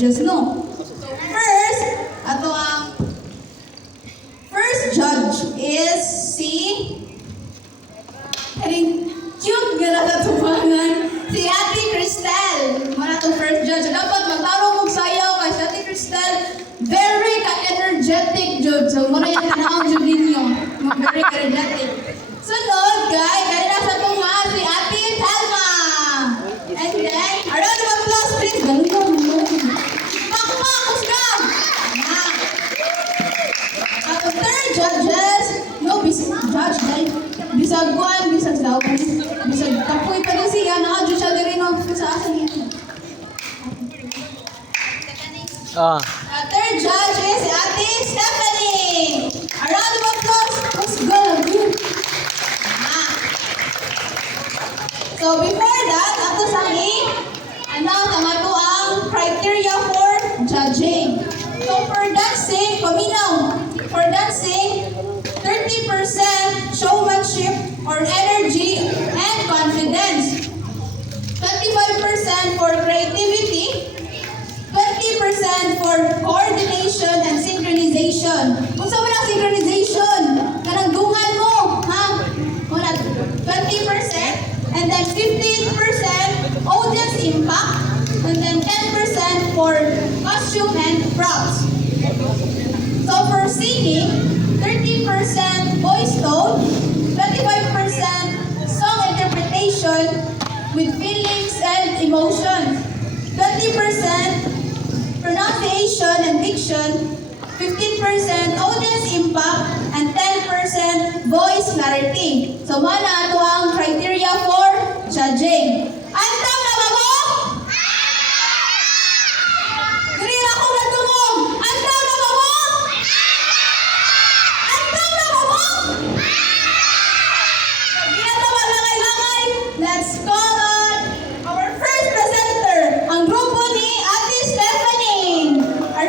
judges, no? So first, ato ang first judge is si cute nga nakatubangan si Ate Cristel. Muna itong first judge. Dapat magtarong kong sayaw kay si Ate Cristel. Very ka-energetic, Jud. So, muna yung tanawang Jud ninyo. Very energetic. Sunod, guys, kaya nasa itong si Ate Thelma. And then, around the applause, please. Ganun. Pakpak, kusgam. At the third judges, no, judge, guys. Bisag kuan, bisag daw. Bisag kapoy pa din siya. Naka-judge siya din rin sa asan yun. Third judge is si Ate Stephanie. A round of applause. Let's go. So before that, ako sa announce ang ato ang criteria for judging. So for dancing, paminaw. For dancing, 30% showmanship or energy and confidence. 25% for creativity. 20% for coordination and synchronization. Kung saan mo na synchronization? Kanagdungan mo, ha? 20%, and then 15% audience impact, and then 10% for costume and props. So for singing, 30% voice tone, 25% song interpretation with feelings and emotions, 20% pronunciation and diction, 15% audience impact, and 10% voice clarity. So, mana ito ang criteria for judging.